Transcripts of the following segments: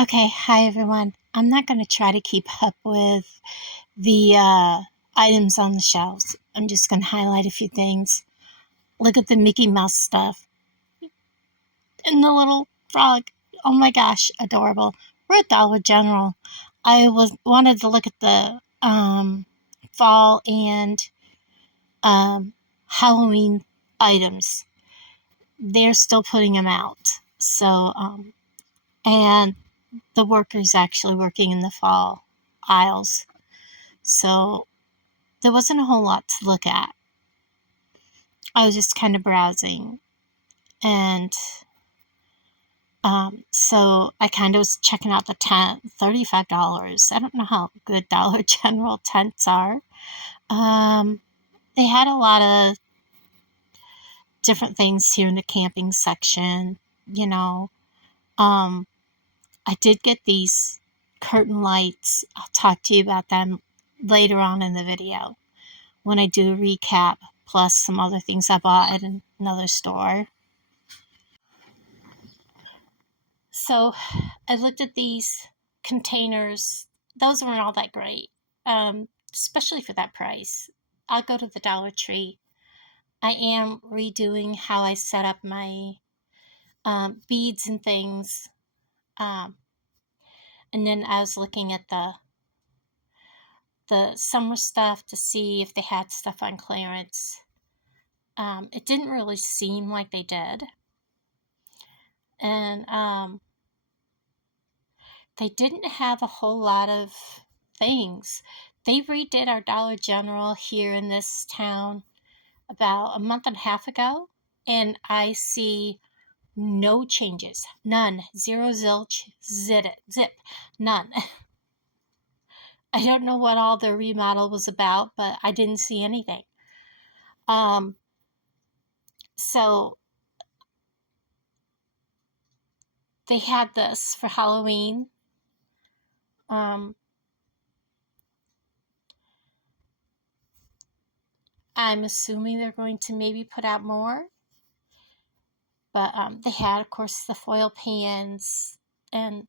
Okay, hi everyone. I'm not going to try to keep up with the items on the shelves. I'm just going to highlight a few things. Look at the Mickey Mouse stuff and the little frog. Oh my gosh, adorable. We're at Dollar General. I wanted to look at the fall and um, Halloween items. They're still putting them out. And the workers actually working in the fall aisles. So there wasn't a whole lot to look at. I was just kind of browsing. And so I kind of was checking out the tent, $35. I don't know how good Dollar General tents are. They had a lot of different things here in the camping section. You know, um, I did get these curtain lights. I'll talk to you about them later on in the video when I do a recap, plus some other things I bought at another store. So I looked at these containers. Those weren't all that great, especially for that price. I'll go to the Dollar Tree. I am redoing how I set up my beads and things. Um, and then I was looking at the summer stuff to see if they had stuff on clearance. It didn't really seem like they did. And they didn't have a whole lot of things. They redid our Dollar General here in this town about a month and a half ago, and I see no changes. None. Zero, zilch, zip. None. I don't know what all the remodel was about, but I didn't see anything. Um, so they had this for Halloween. Um, I'm assuming they're going to maybe put out more. But they had, of course, the foil pans, and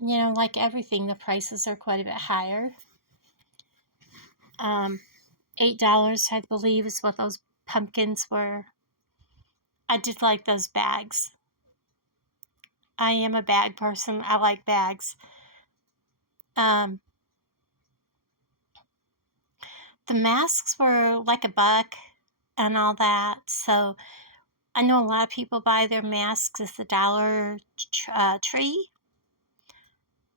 like everything, the prices are quite a bit higher. $8, I believe, is what those pumpkins were. I did like those bags. I am a bag person. I like bags. Um, the masks were like $1 and all that. So I know a lot of people buy their masks at the Dollar Tree.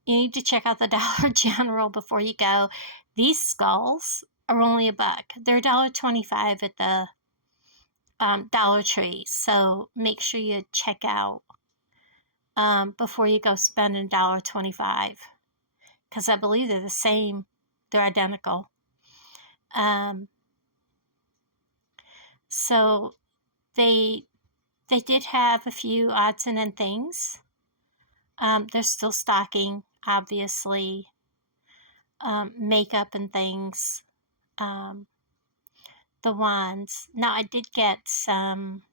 You need to check out the Dollar General before you go. These skulls are only $1. They're $1.25 at the Dollar Tree. So make sure you check out before you go spending $1.25, because I believe they're the same. They're identical. So they did have a few odds and end things. They're still stocking, obviously. Makeup and things. The wands. Now I did get some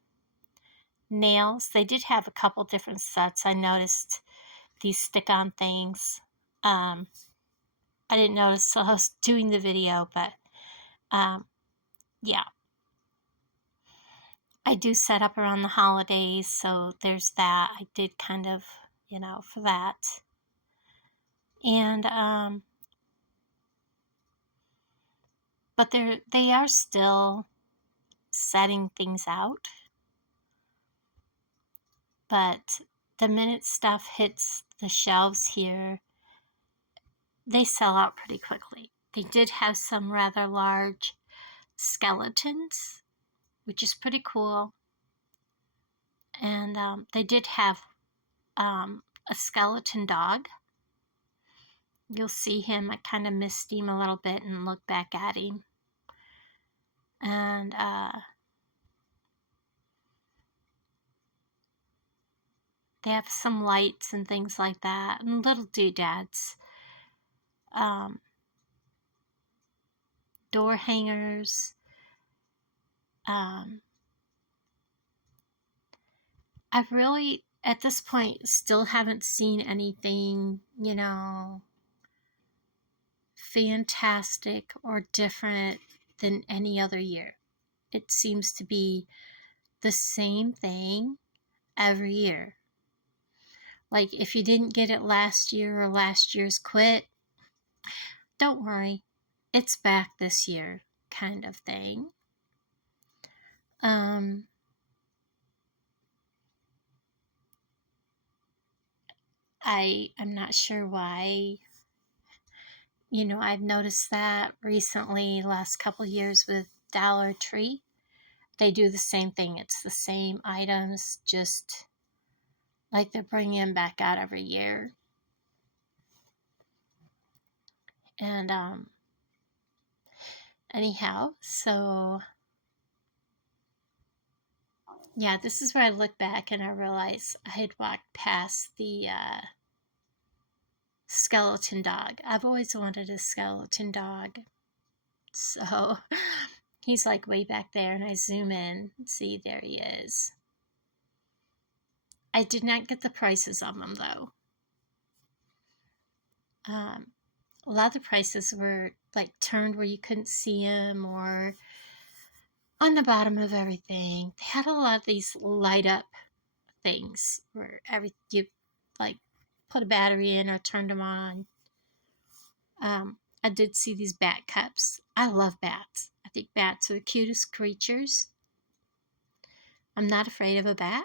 nails. They did have a couple different sets. I noticed these stick-on things. I didn't notice till I was doing the video, but yeah. I do set up around the holidays, so there's that. I did kind of, for that. And but they are still setting things out. But the minute stuff hits the shelves here, they sell out pretty quickly. They did have some rather large skeletons, which is pretty cool. And they did have a skeleton dog. You'll see him. I kind of missed him a little bit and looked back at him. And they have some lights and things like that, and little doodads. Door hangers. I really At this point, still haven't seen anything, fantastic or different than any other year. It seems to be the same thing every year. Like, if you didn't get it last year or last year's quit, don't worry, it's back this year, kind of thing. I'm not sure why. I've noticed that recently, last couple years with Dollar Tree. They do the same thing. It's the same items, just like they're bringing them back out every year. And anyhow, so yeah, this is where I look back and I realize I had walked past the skeleton dog. I've always wanted a skeleton dog. So he's like way back there, and I zoom in. See, there he is. I did not get the prices on them though. A lot of the prices were like turned where you couldn't see them, or on the bottom of everything. They had a lot of these light up things where you like put a battery in or turned them on. I did see these bat cups. I love bats. I think bats are the cutest creatures. I'm not afraid of a bat,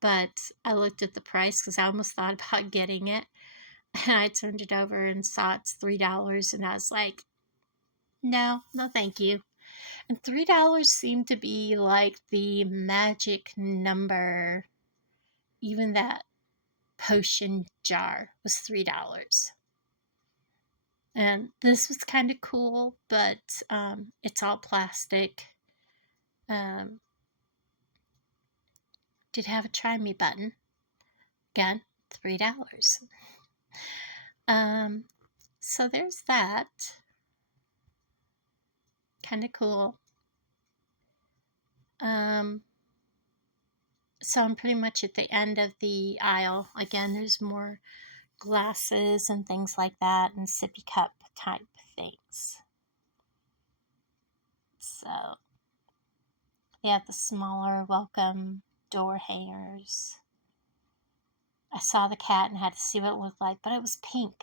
but I looked at the price because I almost thought about getting it. And I turned it over and saw it's $3, and I was like, no, no, thank you. And $3 seemed to be like the magic number. Even that potion jar was $3. And this was kind of cool, but it's all plastic. Did have a try me button. Again, $3. So there's that. Kind of cool. So I'm pretty much at the end of the aisle. Again, there's more glasses and things like that, and sippy cup type things. So they have the smaller welcome door hangers. I saw the cat and had to see what it looked like, but it was pink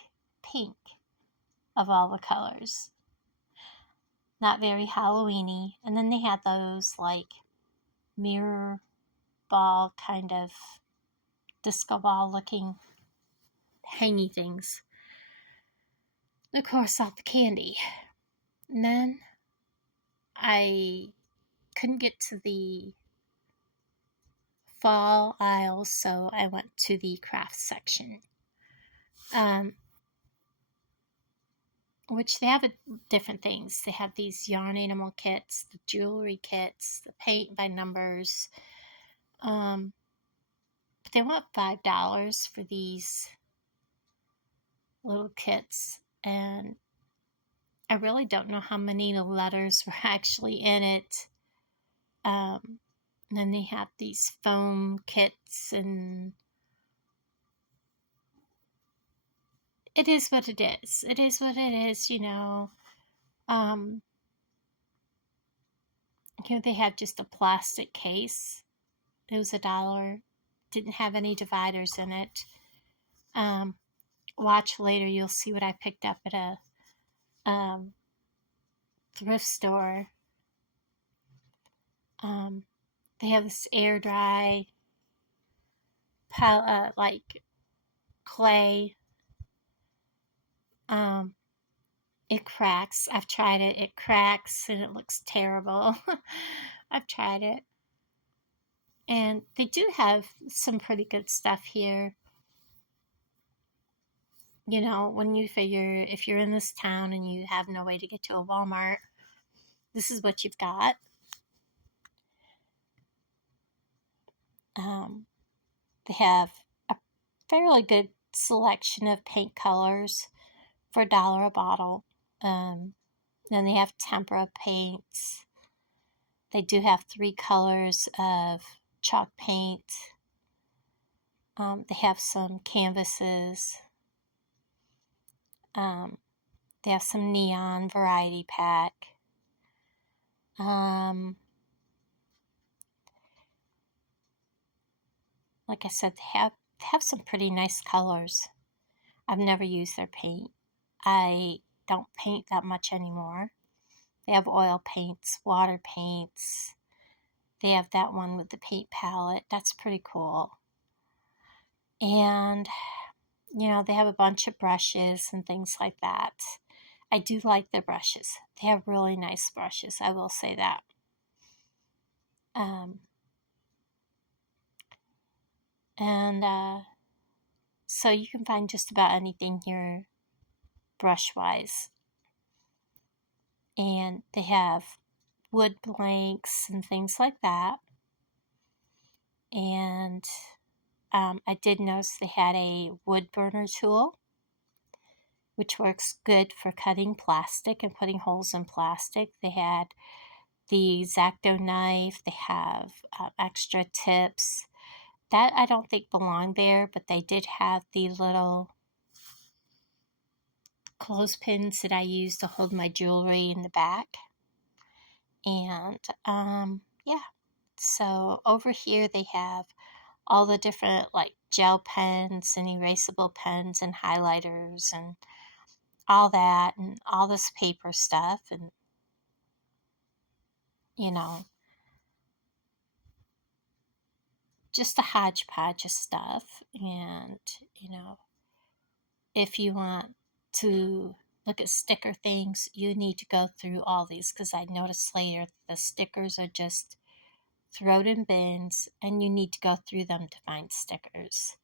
of all the colors. Not very Halloweeny. And then they had those like mirror ball kind of disco ball looking hangy things. And of course, all the candy. And then I couldn't get to the fall aisle, so I went to the craft section. Which they have different things. They have these yarn animal kits, the jewelry kits, the paint by numbers. But they want $5 for these little kits, and I really don't know how many letters were actually in it. And then they have these foam kits, and it is what it is. It is what it is, Here they have just a plastic case. It was $1. Didn't have any dividers in it. Watch later, you'll see what I picked up at a thrift store. They have this air dry, like clay. It cracks. I've tried it. It cracks and it looks terrible. I've tried it. And they do have some pretty good stuff here. When you figure if you're in this town and you have no way to get to a Walmart, this is what you've got. They have a fairly good selection of paint colors for $1 a bottle. Then they have tempera paints. They do have 3 colors of chalk paint. They have some canvases. They have some neon variety pack. Like I said, they have some pretty nice colors. I've never used their paint. I don't paint that much anymore. They have oil paints, water paints. They have that one with the paint palette. That's pretty cool. And, they have a bunch of brushes and things like that. I do like their brushes. They have really nice brushes, I will say that. So you can find just about anything here brush-wise. And they have wood blanks and things like that. And I did notice they had a wood burner tool, which works good for cutting plastic and putting holes in plastic. They had the X-Acto knife. They have extra tips. That I don't think belonged there, but they did have the little clothespins that I use to hold my jewelry in the back. And yeah, so over here they have all the different like gel pens and erasable pens and highlighters and all that and all this paper stuff and just a hodgepodge of stuff. And if you want to look at sticker things, you need to go through all these, because I noticed later the stickers are just thrown in bins and you need to go through them to find stickers.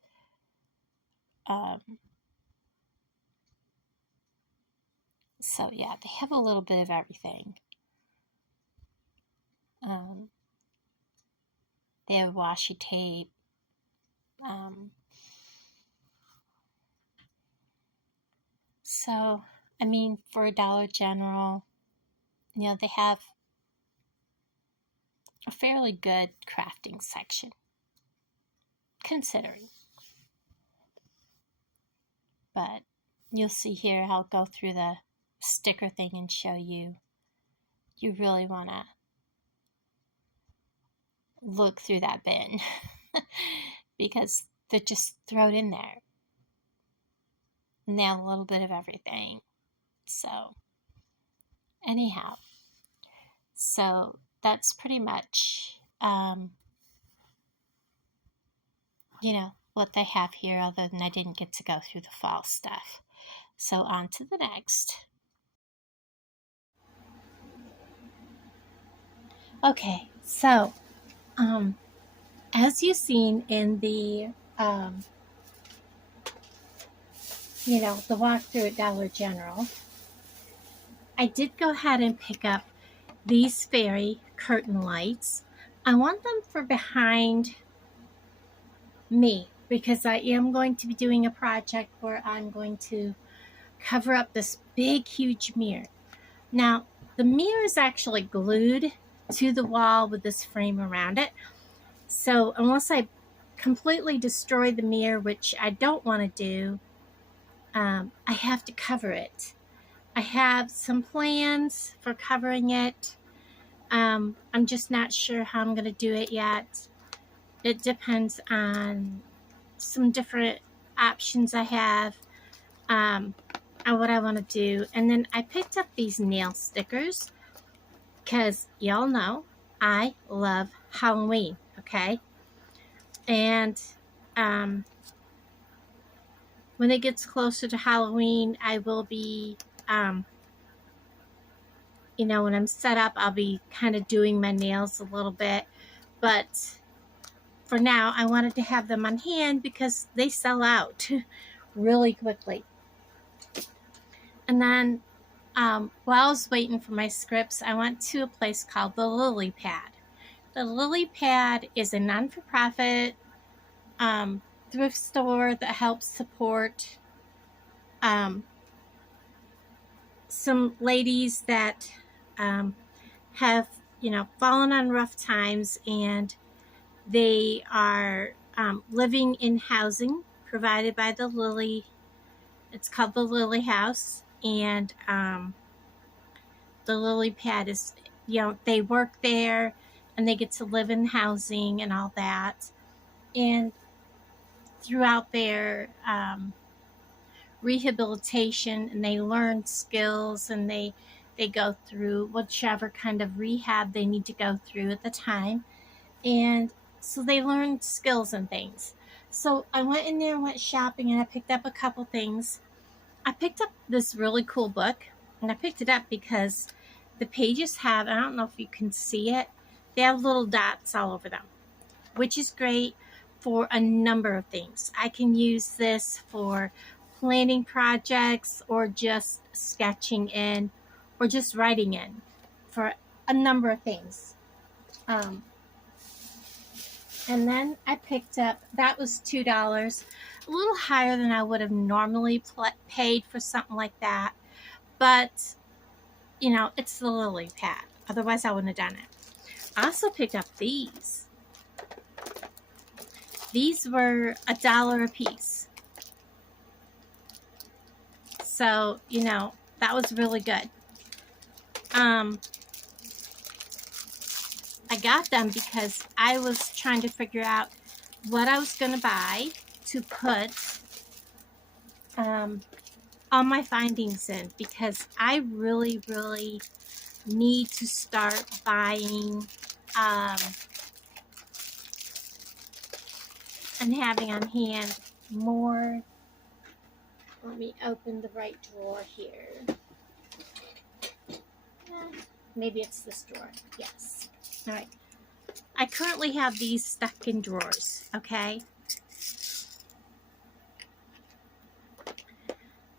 So yeah, they have a little bit of everything. They have washi tape. So, I mean, for a Dollar General, they have a fairly good crafting section, considering. But you'll see here, I'll go through the sticker thing and show you. You really want to look through that bin because they're just thrown in there. And they have a little bit of everything. So, anyhow, so that's pretty much, what they have here, other than I didn't get to go through the fall stuff. So on to the next. Okay, so as you've seen in the the walkthrough at Dollar General, I did go ahead and pick up these fairy curtain lights. I want them for behind me because I am going to be doing a project where I'm going to cover up this big, huge mirror. Now, the mirror is actually glued to the wall with this frame around it. So unless I completely destroy the mirror, which I don't want to do, I have to cover it. I have some plans for covering it. I'm just not sure how I'm going to do it yet. It depends on some different options I have on what I want to do. And then I picked up these nail stickers because y'all know I love Halloween, okay? And when it gets closer to Halloween, I will be, when I'm set up, I'll be kind of doing my nails a little bit. But for now, I wanted to have them on hand because they sell out really quickly. And then while I was waiting for my scripts, I went to a place called the Lily Pad. The Lily Pad is a non-for-profit thrift store that helps support some ladies that have fallen on rough times, and they are living in housing provided by the Lily. It's called the Lily House, and the lily pad is, they work there and they get to live in housing and all that. And throughout their rehabilitation, and they learn skills, and they go through whichever kind of rehab they need to go through at the time. And so they learn skills and things. So I went in there and went shopping, and I picked up a couple things. I picked up this really cool book, and I picked it up because the pages have, I don't know if you can see it, they have little dots all over them, which is great for a number of things. I can use this for planning projects, or just sketching in, or just writing in, for a number of things. And then I picked up, that was $2, a little higher than I would have normally paid for something like that. But, it's the lily pad. Otherwise, I wouldn't have done it. I also picked up these. These were $1 a piece. So, that was really good. I got them because I was trying to figure out what I was going to buy to put all my findings in, because I really, really need to start buying and having on hand more. Let me open the right drawer here. Maybe it's this drawer. Yes. All right. I currently have these stuck in drawers, okay?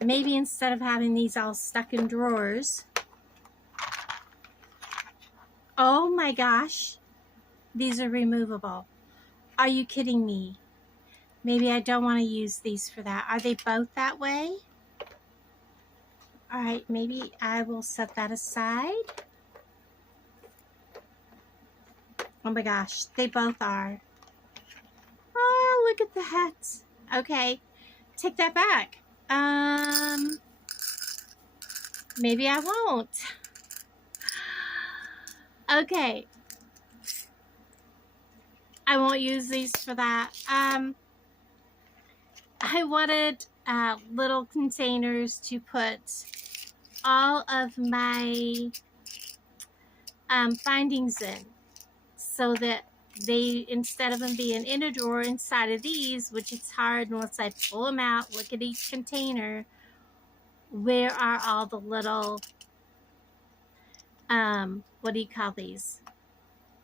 Maybe instead of having these all stuck in drawers, oh my gosh, these are removable. Are you kidding me? Maybe I don't want to use these for that. Are they both that way? All right, maybe I will set that aside. Oh my gosh, they both are. Oh, look at that. Okay, take that back. Maybe I won't. Okay. I won't use these for that. I wanted little containers to put all of my findings in, so that they, instead of them being in a drawer inside of these, which it's hard unless I pull them out, look at each container, where are all the little, what do you call these?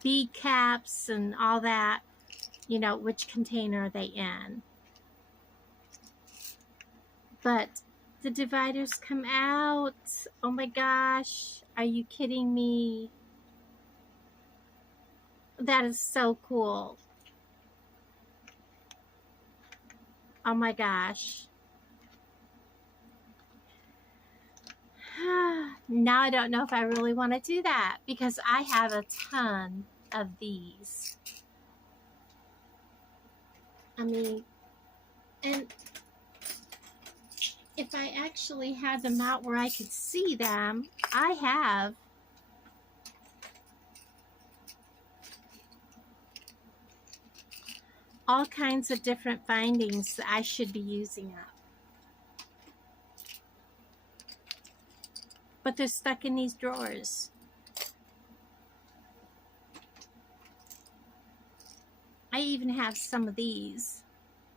Bead caps and all that, which container are they in? But the dividers come out. Oh my gosh, are you kidding me? That is so cool. Oh my gosh. Now I don't know if I really want to do that, because I have a ton of these. I mean, and if I actually had them out where I could see them, I have all kinds of different findings that I should be using up. But they're stuck in these drawers. I even have some of these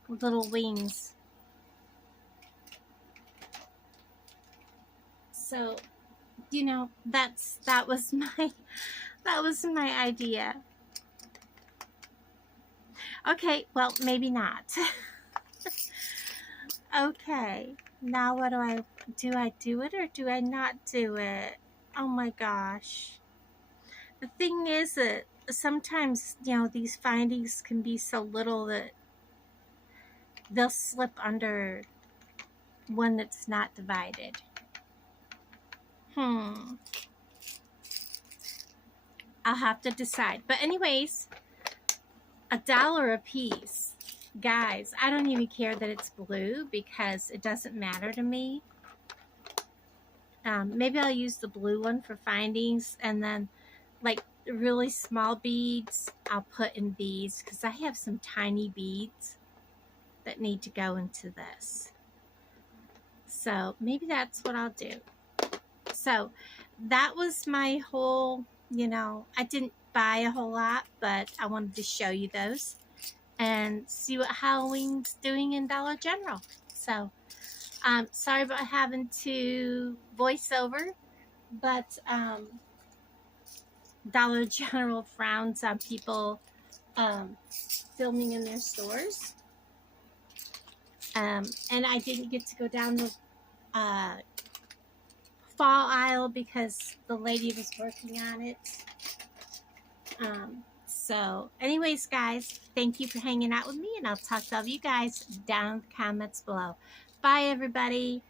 little wings. So, that was my idea. Okay, well, maybe not. Okay, now what do? I do it or do I not do it? Oh my gosh. The thing is that sometimes, these findings can be so little that they'll slip under one that's not divided. I'll have to decide. But anyways, $1 a piece. Guys, I don't even care that it's blue because it doesn't matter to me. Maybe I'll use the blue one for findings, and then like the really small beads I'll put in these because I have some tiny beads that need to go into this. So maybe that's what I'll do. So that was my whole, I didn't buy a whole lot, but I wanted to show you those and see what Halloween's doing in Dollar General. So sorry about having to voice over, but Dollar General frowns on people filming in their stores. And I didn't get to go down the fall aisle because the lady was working on it. So anyways, guys, thank you for hanging out with me, and I'll talk to all of you guys down in the comments below. Bye, everybody.